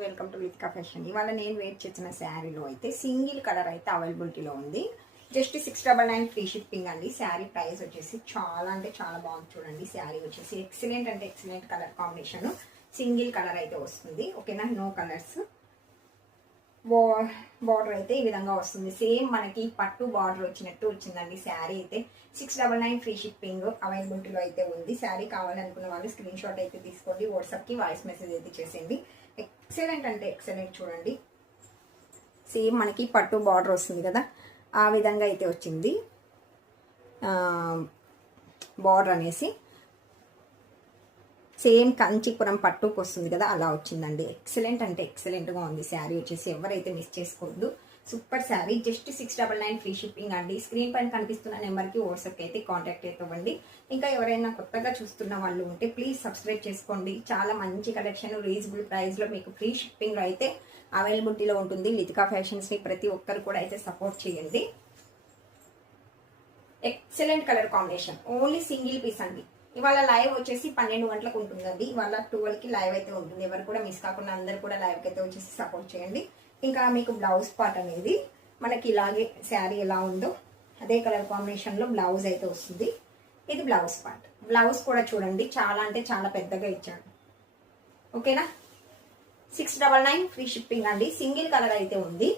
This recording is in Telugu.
Welcome to Litika fashion. ఇవాళ నేను వెయిట్ చేసిన శారీలో అయితే సింగిల్ కలర్ అయితే అవైలబిలిటీలో ఉంది. జస్ట్ 699 ఫ్రీ షిప్పింగ్ అండి. శారీ ప్రైస్ వచ్చేసి చాలా అంటే చాలా బాగుంది. చూడండి, శారీ వచ్చేసి ఎక్సలెంట్ అంటే excellent colour combination. Single colour అయితే వస్తుంది. ఓకేనా, నో కలర్స్. బార్డర్ అయితే ఈ విధంగా వస్తుంది. సేమ్ మనకి పట్టు బార్డర్ వచ్చినట్టు వచ్చిందండి. శారీ అయితే 699 ఫ్రీ షిప్పింగ్ అవైలబిలిటీలో అయితే ఉంది. శారీ కావాలనుకున్న వాళ్ళు స్క్రీన్ షాట్ అయితే తీసుకోండి. వాట్సాప్కి వాయిస్ మెసేజ్ అయితే చేసేయండి. ఎక్సలెంట్ అంటే ఎక్సలెంట్. చూడండి, సేమ్ మనకి పట్టు బార్డర్ వస్తుంది కదా, ఆ విధంగా అయితే వచ్చింది బార్డర్ అనేసి. సేమ్ కంచిపురం పట్టుకు వస్తుంది కదా, అలా వచ్చిందండి. ఎక్సలెంట్ అంటే ఎక్సలెంట్గా ఉంది శారీ వచ్చేసి. ఎవరైతే మిస్ చేసుకోవద్దు. Super sari. Just 699 free shipping అండి. స్క్రీన్ పైన కనిపిస్తున్న నెంబర్కి వాట్సాప్కి అయితే కాంటాక్ట్ అవుతామండి. ఇంకా ఎవరైనా కొత్తగా చూస్తున్న వాళ్ళు ఉంటే ప్లీజ్ సబ్స్క్రైబ్ చేసుకోండి. చాలా మంచి కలెక్షన్ రీజనబుల్ ప్రైస్లో మీకు ఫ్రీ షిప్పింగ్లో అయితే అవైలబిలిటీలో ఉంటుంది. లితికా ఫ్యాషన్స్ని ప్రతి ఒక్కరు కూడా అయితే సపోర్ట్ చేయండి. Excellent colour combination. Only single piece అండి. ఇవాళ లైవ్ వచ్చేసి 12 గంటలకు ఉంటుందండి. ఇవాళ 12కి లైవ్ అయితే ఉంటుంది. ఎవరు కూడా మిస్ కాకుండా అందరు కూడా లైవ్కి అయితే వచ్చేసి సపోర్ట్ చేయండి. ఇంకా మీకు బ్లౌజ్ పార్ట్ అనేది మనకి ఇలాగే శారీ ఎలా ఉందో అదే కలర్ కాంబినేషన్లో బ్లౌజ్ అయితే వస్తుంది. ఇది బ్లౌజ్ పార్ట్. బ్లౌజ్ కూడా చూడండి, చాలా అంటే చాలా పెద్దగా ఇచ్చాడు. ఓకేనా, 699 ఫ్రీ షిప్పింగ్ అండి. సింగిల్ కలర్ అయితే ఉంది.